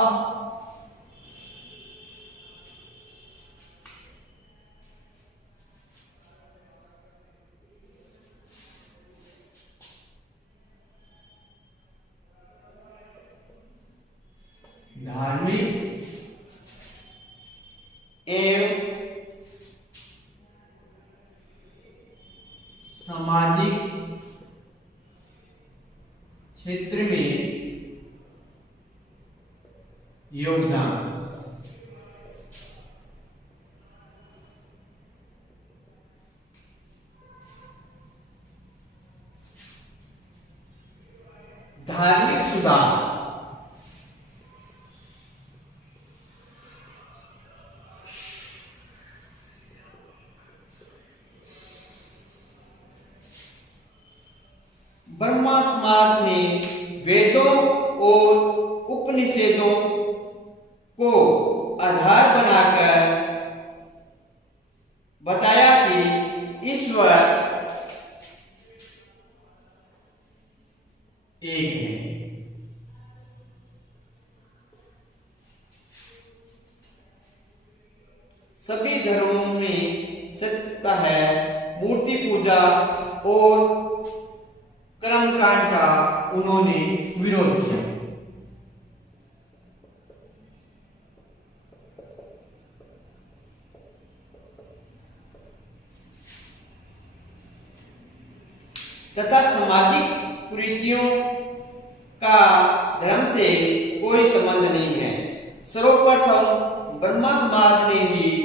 अब धार्मिक एवं सामाजिक क्षेत्र में योगदान। धार्मिक सुधार ब्रह्मा समाज ने वेदों और उपनिषदों को आधार बनाकर बताया कि ईश्वर एक है। सभी धर्मों में सत्यता है। मूर्ति पूजा और कर्मकांड का उन्होंने विरोध किया। तथा सामाजिक कुरीतियों का धर्म से कोई संबंध नहीं है। सर्वप्रथम ब्रह्मा समाज ने ही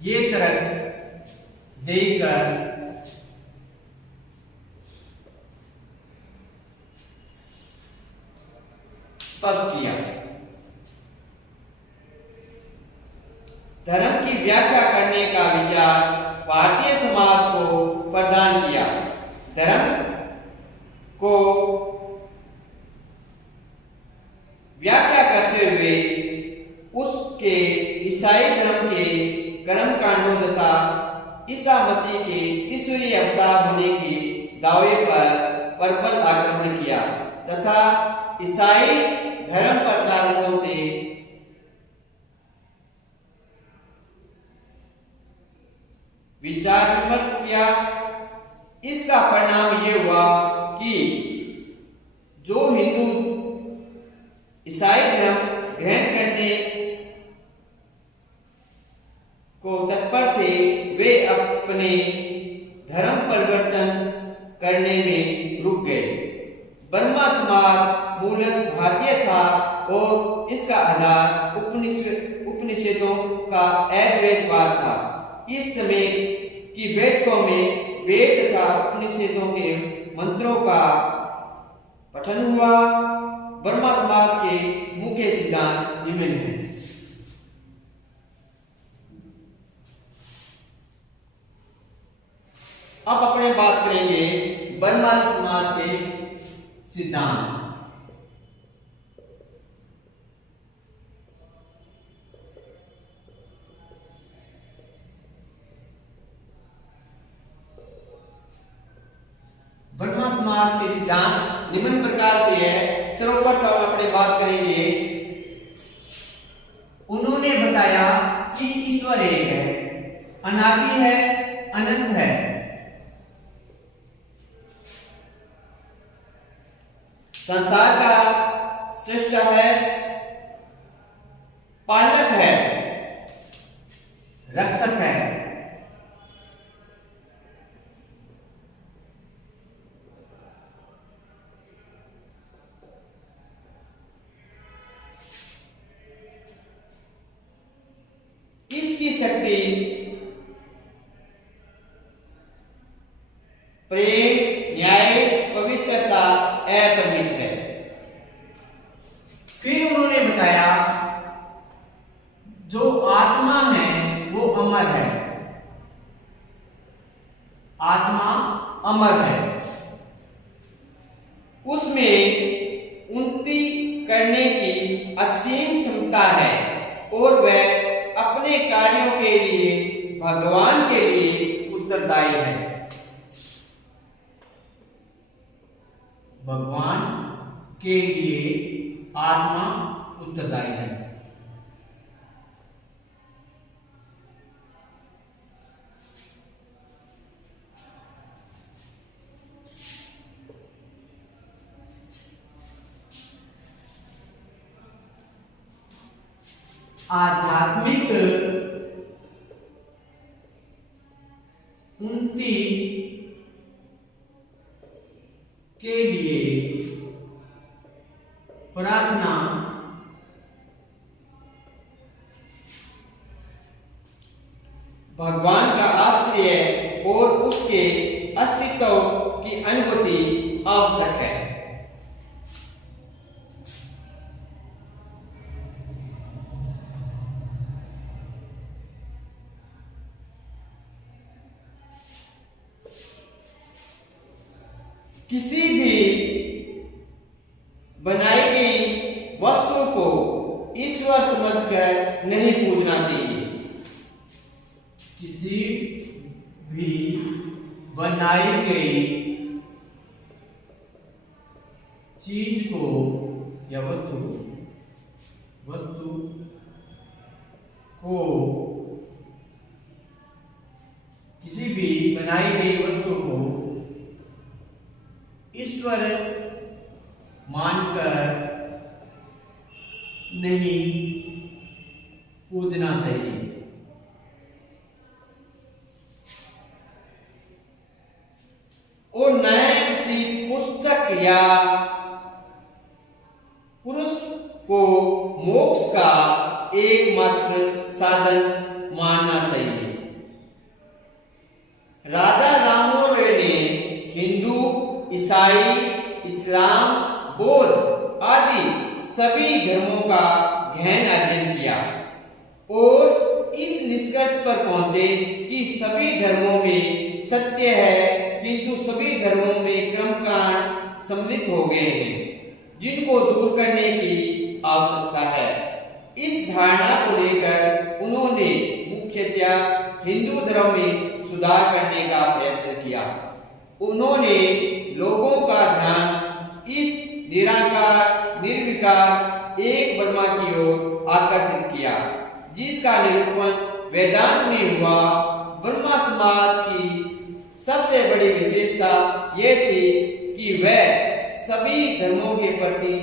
ये तर्क देकर स्पष्ट किया। धर्म की व्याख्या करने का विचार भारतीय समाज को प्रदान किया। धर्म को व्याख्या करते हुए उसके ईसाई धर्म के कर्म कांडों तथा ईसा मसीह के ईश्वरीय अवतार होने के दावे पर प्रबल आक्रमण किया तथा ईसाई धर्म प्रचारकों से विचार विमर्श किया। इसका परिणाम यह हुआ कि जो हिंदू ईसाई धर्म ग्रहण करने को तत्पर थे वे अपने धर्म परिवर्तन करने में रुक गए। ब्रह्मा समाज मूलतः भारतीय था और इसका आधार उपनिषदों का अद्वैतवाद था। इस समय की बैठकों में वेद तथा उपनिषदों के मंत्रों का पठन हुआ। ब्रह्मा समाज के मुख्य सिद्धांत निम्न हैं। अब अपने बात करेंगे ब्रह्मा समाज के सिद्धांत। ब्रह्मा समाज के सिद्धांत निम्न प्रकार से है। सर्वप्रथम अपने बात करेंगे, उन्होंने बताया कि ईश्वर एक है, अनादि है, अनंत है। संसार का सृष्टा है, पालक है, रक्षक है। इसकी शक्ति प्रेम, न्याय, पवित्रता अपरिमित है। फिर उन्होंने बताया जो आत्मा है वो अमर है, आत्मा अमर है, उसमें उन्नति करने की असीम क्षमता है और वह अपने कार्यों के लिए भगवान के लिए उत्तरदायी है। भगवान के लिए आत्मा उत्तरदायी है। आध्यात्मिक उन्नति के लिए प्रार्थना भगवान का आश्रय और उसके अस्तित्व की अनुभूति आवश्यक है। किसी भी बनाई गई वस्तु को ईश्वर समझकर नहीं पूजना चाहिए। किसी भी बनाई गई चीज को या वस्तु को किसी भी बनाई गई वस्तु को ईश्वर मानकर नहीं पूजना चाहिए। और न किसी पुस्तक या पुरुष को मोक्ष का एकमात्र साधन मानना चाहिए। राजा राममोहन रॉय ने हिंदू, ईसाई, इस्लाम, बौद्ध आदि सभी धर्मों का गहन अध्ययन किया और इस निष्कर्ष पर पहुंचे कि सभी धर्मों में सत्य है, किंतु सभी धर्मों में कर्मकांड सम्मिलित हो गए हैं जिनको दूर करने की आवश्यकता है। इस धारणा को लेकर उन्होंने मुख्यतः हिंदू धर्म में सुधार करने का प्रयत्न किया। उन्होंने लोगों का ध्यान इस निराकार निर्विकार एक ब्रह्मा की ओर आकर्षित किया, जिसका निरूपण वेदांत में हुआ। ब्रह्मा समाज की सबसे बड़ी विशेषता यह थी कि वह सभी धर्मों के प्रति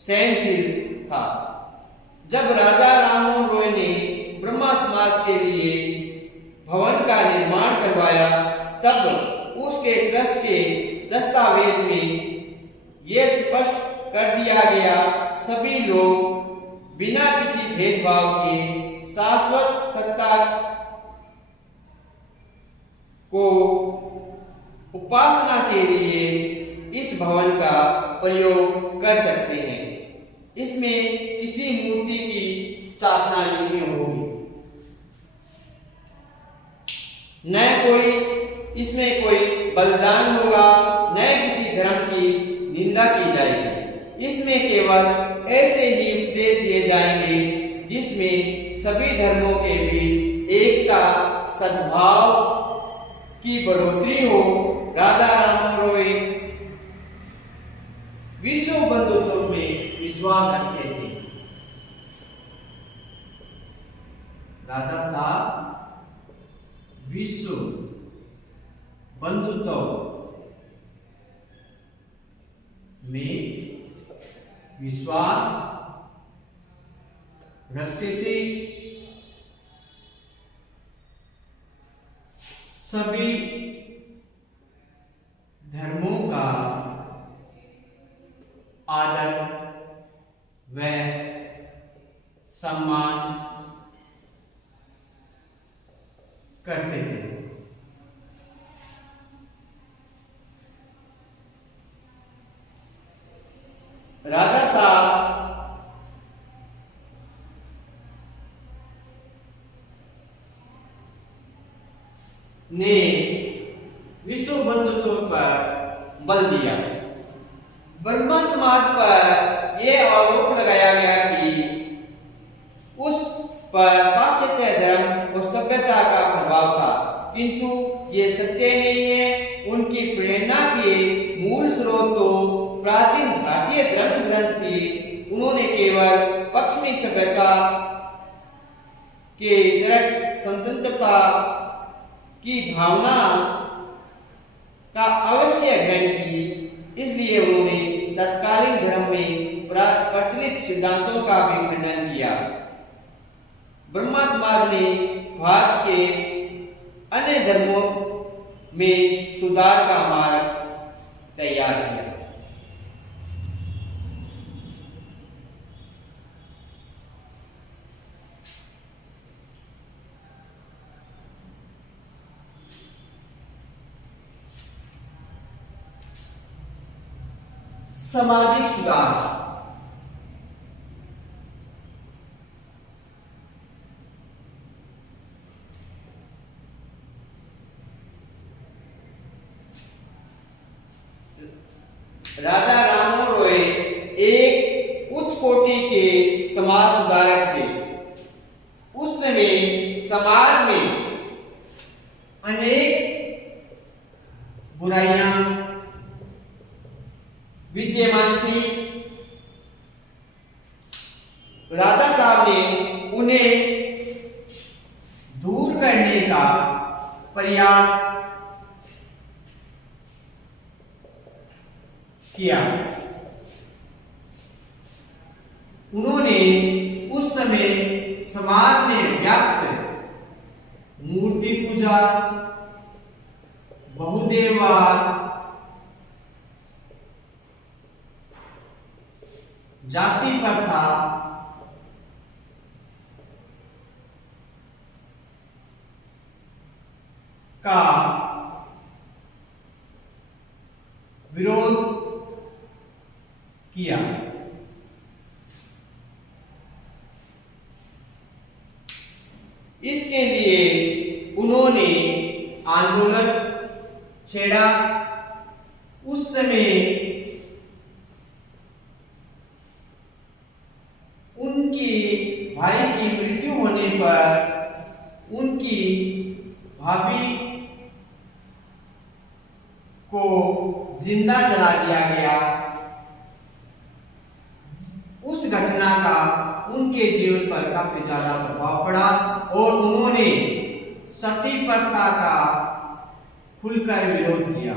सहनशील था। जब राजा राममोहन रॉय ने ब्रह्मा समाज के लिए भवन का निर्माण करवाया, तब उसके ट्रस्ट के दस्तावेज में यह स्पष्ट कर दिया गया, सभी लोग बिना किसी भेदभाव के शाश्वत सत्ता को उपासना के लिए इस भवन का प्रयोग कर सकते हैं। इसमें किसी मूर्ति की स्थापना नहीं होगी, न इसमें कोई बलिदान होगा, न किसी धर्म की निंदा की जाएगी। इसमें केवल ऐसे ही उपदेश दिए जाएंगे जिसमें सभी धर्मों के बीच एकता, सद्भाव की बढ़ोतरी हो। राजा राममोहन रॉय विश्व बंधुत्व में विश्वास रखते थे। राजा साहब विश्व बंधुत्व में विश्वास रखते थे। सभी धर्मों का आदर व सम्मान करते थे। राजा साहब ने विश्व बंधुत्व पर बल दिया। ब्रह्मा समाज पर यह आरोप लगाया गया कि उस पर पाश्चात्य धर्म और सभ्यता का प्रभाव था, किंतु ये सत्य नहीं है। उनकी प्रेरणा के मूल स्रोत तो प्राचीन भारतीय धर्म ग्रंथ थे। उन्होंने केवल पश्चिमी सभ्यता के तरह स्वतंत्रता की भावना का अवश्य ग्रहण की, इसलिए उन्होंने तत्कालीन धर्म में प्रचलित सिद्धांतों का भी खंडन किया। ब्रह्मा समाज ने भारत के अन्य धर्मों में सुधार का मार्ग तैयार किया। सामाजिक सुधार। राजा राममोहन रॉय एक उच्च कोटि के समाज सुधारक थे। उस समय समाज में अनेक बुराइयां विद्यमान थी। राजा साहब ने उन्हें दूर करने का प्रयास किया। उन्होंने उस समय समाज में व्याप्त मूर्ति पूजा, बहुदेववाद, जाति प्रथा, का विरोध किया। इसके लिए उन्होंने आंदोलन छेड़ा। उस समय उनकी भाई की मृत्यु होने पर उनकी भाभी को जिंदा जला दिया गया। उस घटना का उनके जीवन पर काफी ज्यादा प्रभाव पड़ा और उन्होंने सती प्रथा का खुलकर विरोध किया।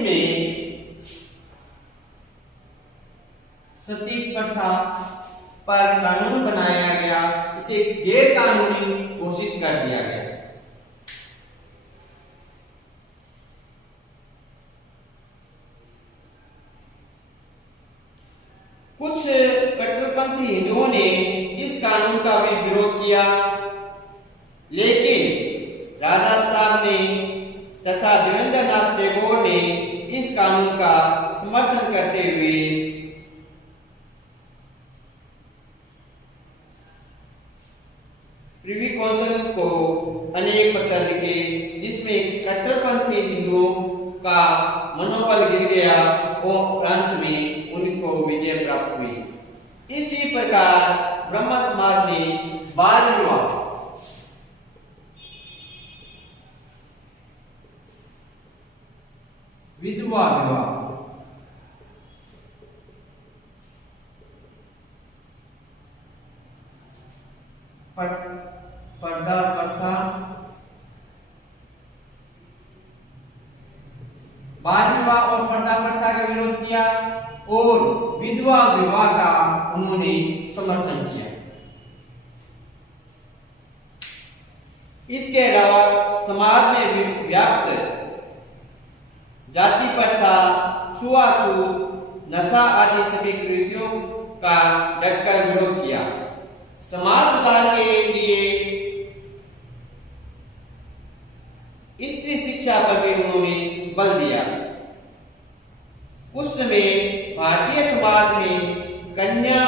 में सती प्रथा पर कानून बनाया गया, इसे गैर कानूनी घोषित कर दिया गया। कुछ कट्टरपंथी हिंदुओं ने इस कानून का भी विरोध किया, लेकिन राजा साहब ने तथा देवेंद्रनाथ टैगोर ने इस कानून का समर्थन करते हुए प्रिवी काउंसिल को अनेक पत्र लिखे, जिसमें कट्टरपंथी हिंदुओं का मनोबल गिर गया और अंत में उनको विजय प्राप्त हुई। इसी प्रकार ब्रह्म समाज ने बाल विवाह, विधवा विवाह, पर्दा प्रथा, बाल विवाह और पर्दा प्रथा का विरोध किया और विधवा विवाह का उन्होंने समर्थन किया। इसके अलावा समाज में व्याप्त जाति प्रथा, छुआछूत, नशा आदि सभी कृत्यों का डटकर विरोध किया। समाज सुधार के लिए स्त्री शिक्षा पर भी उन्होंने बल दिया। उस समय भारतीय समाज में कन्या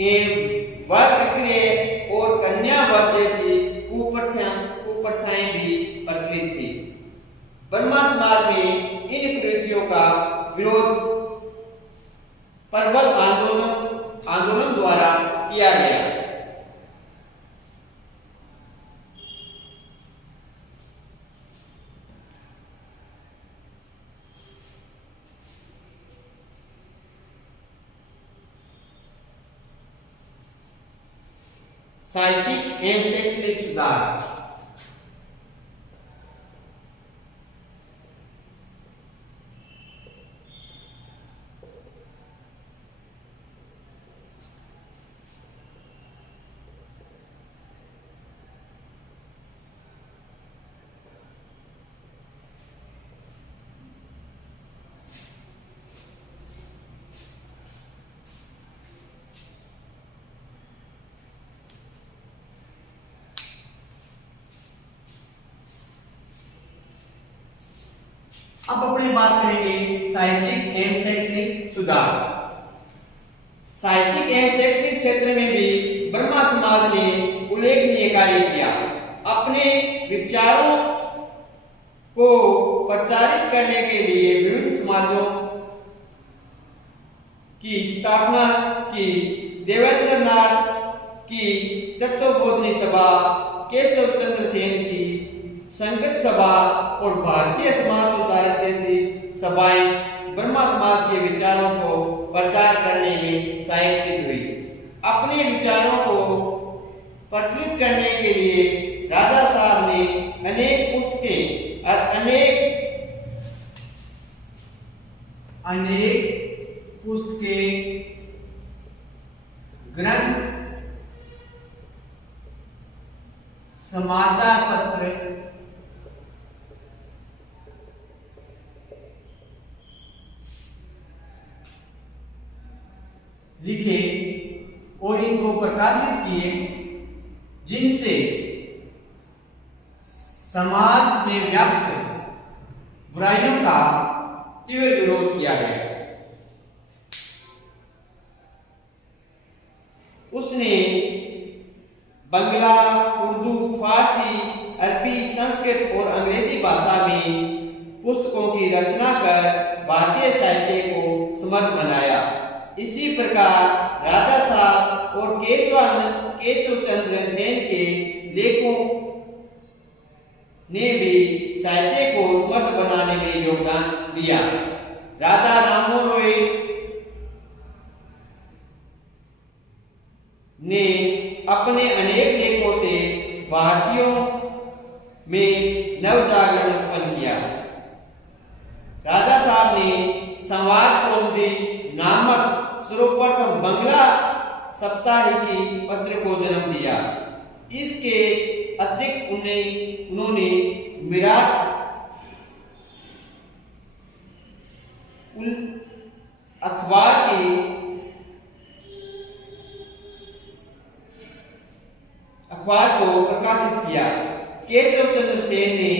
एवं वरगृह और कन्या वध जैसी कुप्रथाएं भी प्रचलित थी। ब्रह्मा समाज में इन कृत्यों का विरोध प्रबल आंदोलन द्वारा किया गया। साहित्यिक एवं शैक्षणिक सुधार। अब अपनी बात करेंगे साहित्यिक एवं शैक्षणिक सुधार। साहित्यिक एवं शैक्षणिक क्षेत्र में भी ब्रह्मा समाज ने उल्लेखनीय कार्य किया। अपने विचारों को प्रचारित करने के लिए विभिन्न समाजों की स्थापना की। देवेंद्र नाथ की तत्वबोधिनी सभा, केशव चंद्र सेन की संगत सभा और भारतीय समाज सुधारक जैसी सभाएं ब्रह्मा समाज के विचारों को प्रचार करने में सहायक सिद्ध हुई। अपने विचारों को प्रचलित करने के लिए राजा साहब ने अनेक पुस्तकें और अनेक पुस्तकें, ग्रंथ, समाचार पत्र, लिखे और इनको प्रकाशित किए, जिनसे समाज में व्याप्त बुराइयों का तीव्र विरोध किया गया। उसने बंगला, उर्दू, फारसी, अरबी, संस्कृत और अंग्रेजी भाषा में पुस्तकों की रचना कर भारतीय साहित्य को समृद्ध बनाया। इसी प्रकार राजा साहब और केशव चंद्र सेन के लेखों ने भी साहित्य को समृद्ध बनाने में योगदान दिया। राजा राममोहन रॉय ने अपने अनेक लेखों से भारतीयों में नवजागरण उत्पन्न किया। राजा साहब ने संवाद कौमुदी नामक सर्वप्रथम बंगला साप्ताहिकी पत्र को जन्म दिया। इसके अतिरिक्त उन्होंने मिरात उल अखबार को प्रकाशित किया। केशव चंद्र सेन ने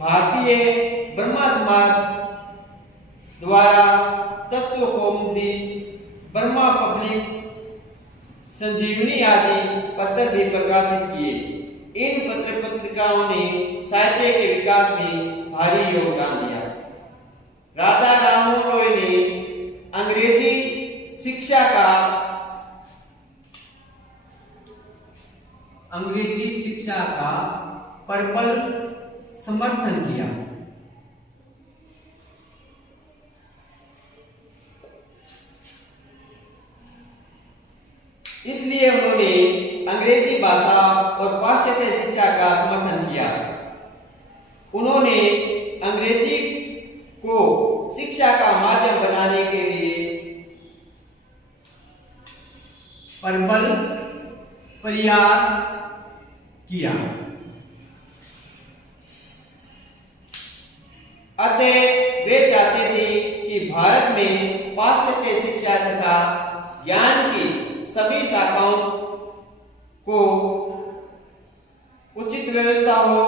भारतीय ब्रह्मा समाज द्वारा तत्व कौमुदी, ब्रह्मा पब्लिक, संजीवनी आदि पत्र भी प्रकाशित किए। इन पत्र पत्रिकाओं ने साहित्य के विकास में भारी योगदान दिया। राजा राममोहन रॉय ने अंग्रेजी शिक्षा का प्रबल समर्थन किया। इसलिए उन्होंने अंग्रेजी भाषा और पाश्चात्य शिक्षा का समर्थन किया। उन्होंने अंग्रेजी को शिक्षा का माध्यम बनाने के लिए प्रबल प्रयास किया। अतः वे चाहते थे कि भारत में पाश्चात्य शिक्षा तथा ज्ञान की सभी शाखाओं को उचित व्यवस्था हो।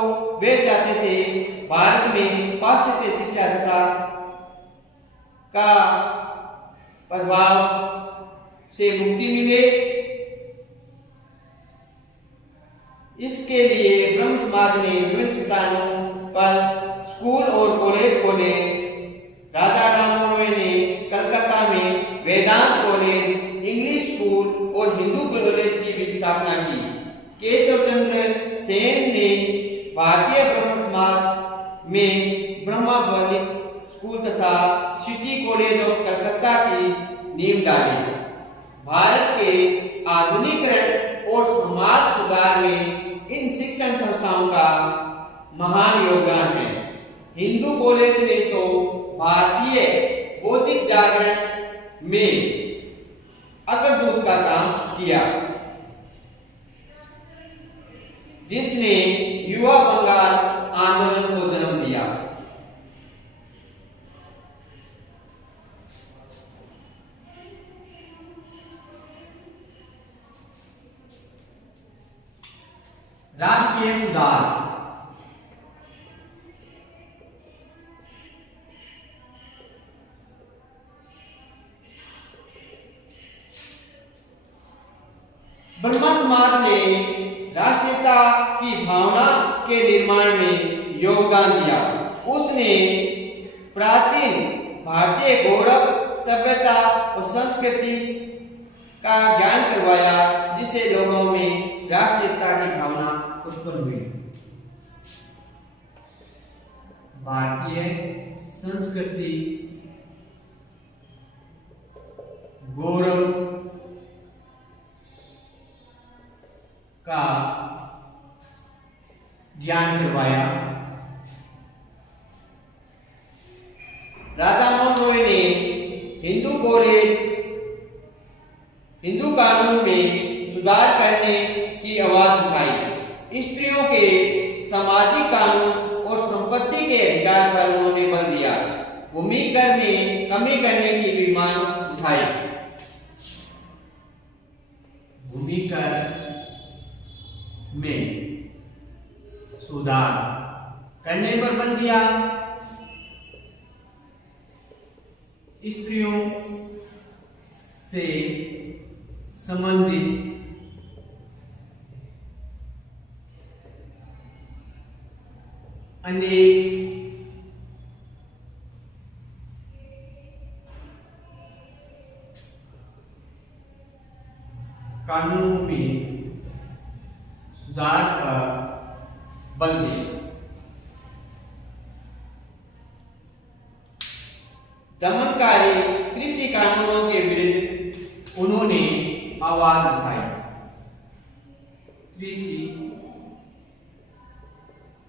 वे चाहते थे भारत में पाश्चात्य शिक्षा तथा का प्रभाव से मुक्ति मिले। इसके लिए ब्रह्म समाज ने विभिन्न स्थानों पर स्कूल और कॉलेज खोले। राजा राममोहन रॉय ने जिसने भारतीय ब्रह्म समाज में ब्रह्मा बालिक स्कूल तथा सिटी कॉलेज ऑफ कलकत्ता की नींव डाली। भारत के आधुनिकीकरण और समाज सुधार में इन शिक्षण संस्थाओं का महान योगदान है। हिंदू कॉलेज ने तो भारतीय बौद्धिक जागरण में अग्रदूत का काम किया, जिसने युवा बंगाल आंदोलन को जन्म दिया। राष्ट्रीय सुधार। ब्रह्मा समाज ने राष्ट्रीयता की भावना के निर्माण में योगदान दिया। उसने प्राचीन भारतीय गौरव, सभ्यता और संस्कृति का ज्ञान करवाया, जिससे लोगों में राष्ट्रीयता की भावना उत्पन्न हुई। भारतीय संस्कृति, गौरव का ज्ञान करवाया। राजा मोहन रॉय ने हिंदू कानून में सुधार करने की आवाज उठाई। स्त्रियों के सामाजिक कानून और संपत्ति के अधिकार पर उन्होंने बल दिया। भूमि कर में कमी करने की भी मांग उठाई। भूमि कर में सुधार करने पर बल दिया। स्त्रियों से संबंधित अनेक कानूनों में सुधार पर बल दिया। दमनकारी कृषि कानूनों के विरुद्ध उन्होंने आवाज उठाई। कृषि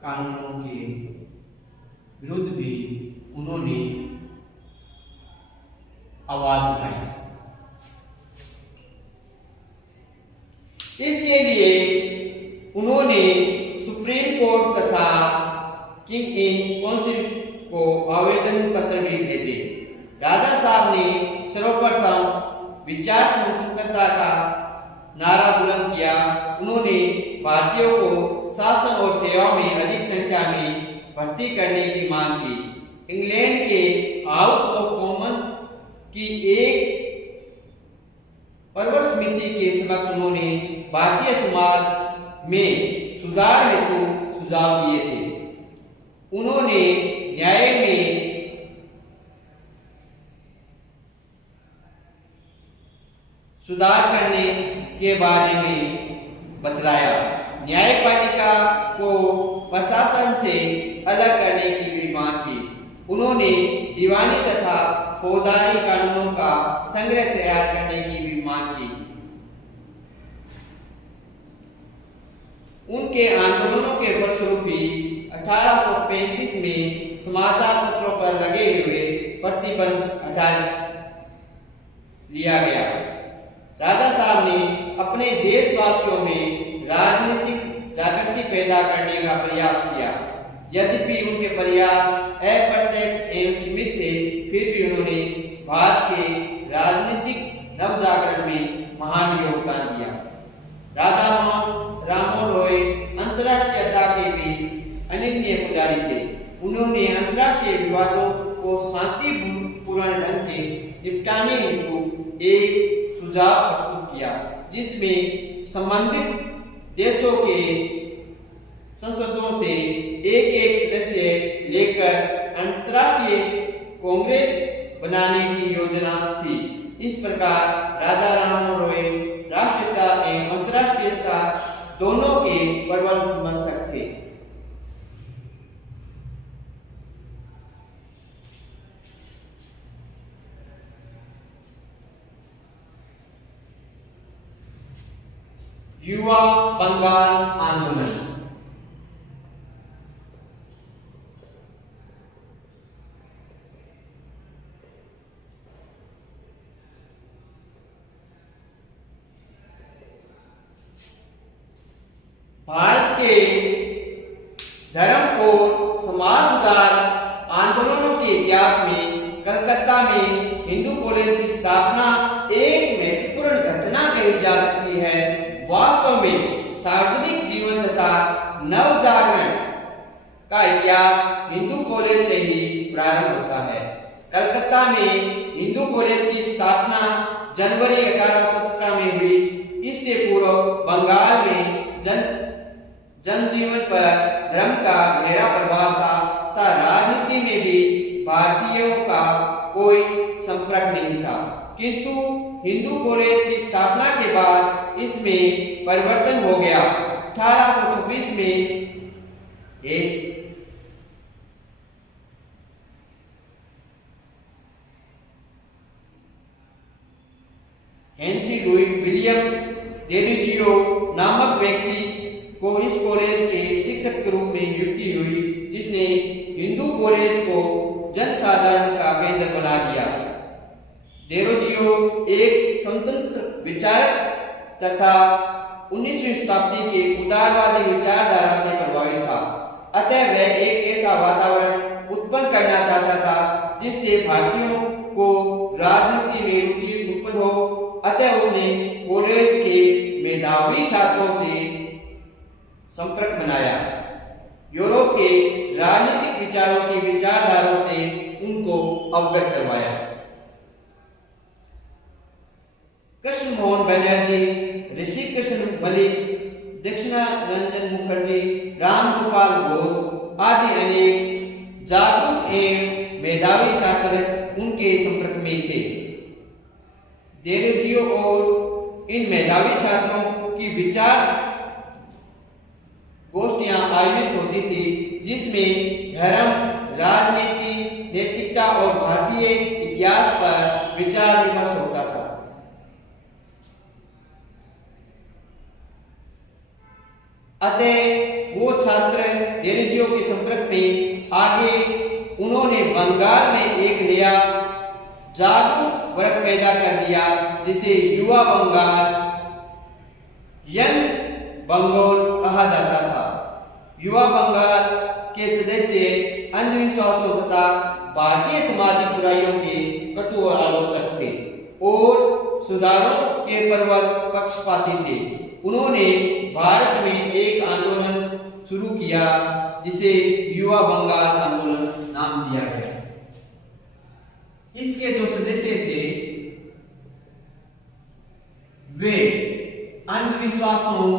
कानूनों के विरुद्ध भी उन्होंने आवाज उठाई। इसके लिए उन्होंने सुप्रीम कोर्ट तथा किंग इन काउंसिल को आवेदन पत्र भी भेजे। राजा साहब ने सर्वप्रथम विचार स्वतंत्रता का नारा बुलंद किया। उन्होंने भारतीयों को शासन और सेवा में अधिक संख्या में भर्ती करने की मांग की। इंग्लैंड के हाउस ऑफ कॉमन्स की एक परवर समिति के समक्ष उन्होंने भारतीय समाज में सुधार हेतु सुझाव दिए थे। उन्होंने न्याय में सुधार करने के बारे में बतलाया। न्यायपालिका को प्रशासन से अलग करने की भी मांग की। उन्होंने दीवानी तथा फौजदारी कानूनों का संग्रह तैयार करने की भी मांग की। उनके आंदोलनों के फलस्वरूप ही 1835 में समाचार पत्रों पर लगे हुए प्रतिबंध हटा लिया गया। राजा साहब ने अपने देशवासियों में राजनीतिक जागृति पैदा करने का प्रयास किया। यद्यपि उनके प्रयास अप्रत्यक्ष एवं सीमित थे, फिर भी उन्होंने भारत के राजनीतिक नवजागरण में महान योगदान दिया। राजा राममोहन रॉय अंतर्राष्ट्रीयता के भी अनन्य पुजारी थे। उन्होंने अंतर्राष्ट्रीय विवादों को शांतिपूर्ण ढंग से निपटाने हेतु एक सुझाव प्रस्तुत किया, जिसमें संबंधित देशों के संसदों से एक सदस्य लेकर अंतर्राष्ट्रीय कांग्रेस बनाने की योजना थी। इस प्रकार राजा राममोहन रॉय राष्ट्रीयता एवं अंतर्राष्ट्रीयता दोनों के प्रबल समर्थक थे। युवा बंगाल आंदोलन। भारत के धर्म और समाज सुधार आंदोलनों के इतिहास में कलकत्ता में हिंदू कॉलेज की स्थापना एक महत्वपूर्ण घटना कही जा सकती है। वास्तव में सार्वजनिक जीवन तथा नवजागरण का इतिहास हिंदू कॉलेज से ही प्रारंभ होता है। कलकत्ता में हिंदू कॉलेज की स्थापना जनवरी 1817 में हुई। इससे पूर्व बंगाल में जनजीवन पर धर्म का गहरा प्रभाव था तथा राजनीति में भी भारतीयों का कोई संपर्क नहीं था, किंतु हिंदू कॉलेज की स्थापना के बाद इसमें परिवर्तन हो गया। 1826 में हेनरी लुई विलियम डेरोजियो नामक व्यक्ति को इस कॉलेज के शिक्षक के रूप में नियुक्ति हुई, जिसने हिंदू कॉलेज को जनसाधारण का केंद्र बना दिया। डेरोजियो एक स्वतंत्र विचारक तथा 19वीं शताब्दी के उदारवादी विचारधारा से प्रभावित था। अतः वह एक ऐसा वातावरण उत्पन्न करना चाहता था जिससे भारतीयों को राजनीति में रुचि उत्पन्न हो। अतः उसने कॉलेज के मेधावी छात्रों से संपर्क बनाया, यूरोप के राजनीतिक विचारों की विचारधाराओं से उनको अवगत करवाया। कृष्ण मोहन बनर्जी, ऋषि कृष्ण मलिक, दक्षिणारंजन मुखर्जी, राम गोपाल घोष आदि अनेक जागरूक एवं मेधावी छात्र उनके संपर्क में थे। डेरोजियो और इन मेधावी छात्रों की विचार गोष्ठियां आयोजित होती थी, जिसमें धर्म, राजनीति, नैतिकता और भारतीय इतिहास पर विचार विमर्श होता था। अतः वो छात्र डेरोजियो के संपर्क में आगे उन्होंने बंगाल में एक नया जागरूक वर्ग पैदा कर दिया, जिसे युवा बंगाल यंग बंगाल कहा जाता था। युवा बंगाल के सदस्य अंधविश्वासों तथा भारतीय सामाजिक बुराइयों के कटु आलोचक थे और सुधारों के प्रबल पक्षपाती थे। उन्होंने भारत में एक आंदोलन शुरू किया जिसे युवा बंगाल आंदोलन नाम दिया गया। इसके जो सदस्य थे वे अंधविश्वासों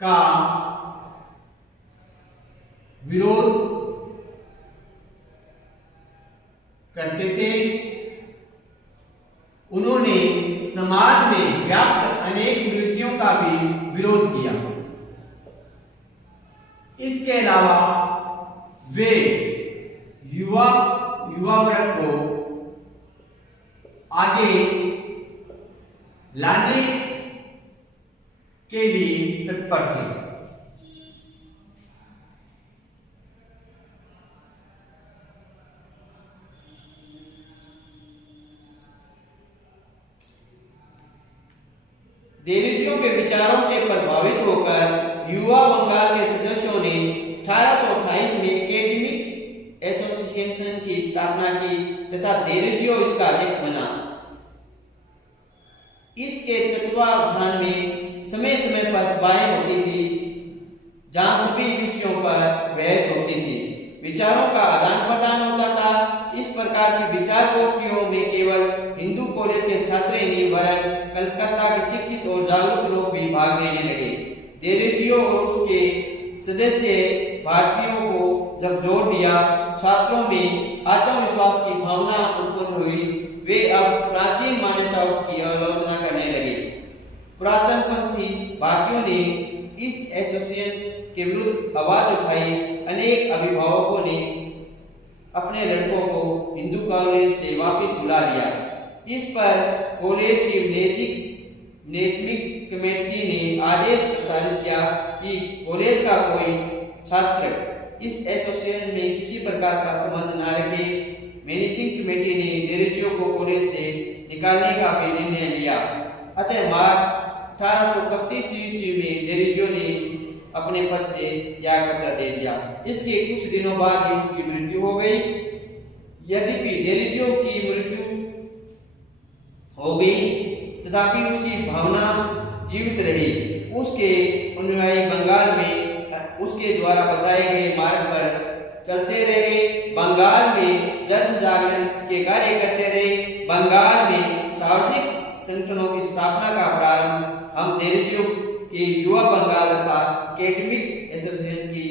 का विरोध करते थे। उन्होंने समाज में व्याप्त अनेक कुरीतियों का भी विरोध किया। इसके अलावा वे युवा वर्ग को आगे लाने के लिए तत्पर थे। डेरोजियो के विचारों से प्रभावित होकर युवा बंगाल के सदस्यों ने 1828 में एकेडमिक एसोसिएशन की स्थापना की तथा डेरोजियो इसका अध्यक्ष बना। इसके तत्वावधान में समय समय पर सभाएं होती थी, जहां सभी विषयों पर बहस होती थी, विचारों का आदान प्रदान होता था। इस प्रकार की विचार गोष्ठियों में केवल हिंदू कॉलेज के छात्र ही नहीं वरन कलकत्ता के शिक्षित और जागरूक लोग भी भाग लेने लगे। डेरोजियो और उसके सदस्य भारतीयों को जब जोर दिया, छात्रों में आत्मविश्वास की भावना उत्पन्न हुई। वे अब प्राचीन मान्यताओं की आलोचना करने लगे। पुरातनपंथी भारतीयों ने इस एसोसिएशन के विरुद्ध आवाज उठाई। अनेक अभिभावकों ने अपने लड़कों को हिंदू कॉलेज से वापस बुला लिया। इस पर कॉलेज की मैनेजमेंट कमेटी ने आदेश प्रसारित किया कि कॉलेज का कोई छात्र इस एसोसिएशन में किसी प्रकार का संबंध न रखे। मैनेजिंग कमेटी ने देरिजियो को कॉलेज से निकालने का भी निर्णय लिया। अतः मार्च 1831 ईस्वी में देरिजियो ने अपने पद से त्याग पत्र दे दिया। इसके कुछ दिनों बाद ही उसकी मृत्यु हो गई। यद्यपि देरिजियो की मृत्यु हो गई तथापि उसकी भावना जीवित रही। उसके अनुयायी बंगाल में उसके द्वारा बताए गए मार्ग पर चलते रहे, बंगाल में जन जागरण के कार्य करते रहे, बंगाल में सार्वजनिक संगठनों की स्थापना का प्रारंभ हम देरिजियो के युवा बंगाल तथा एकेडमिक एसोसिएशन की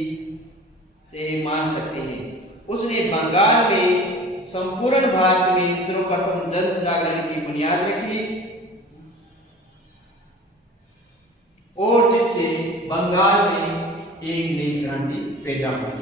से मान सकते हैं। उसने बंगाल में संपूर्ण भारत में सर्वप्रथम जन जागरण की बुनियाद रखी और जिससे बंगाल में एक नई क्रांति पैदा हुई।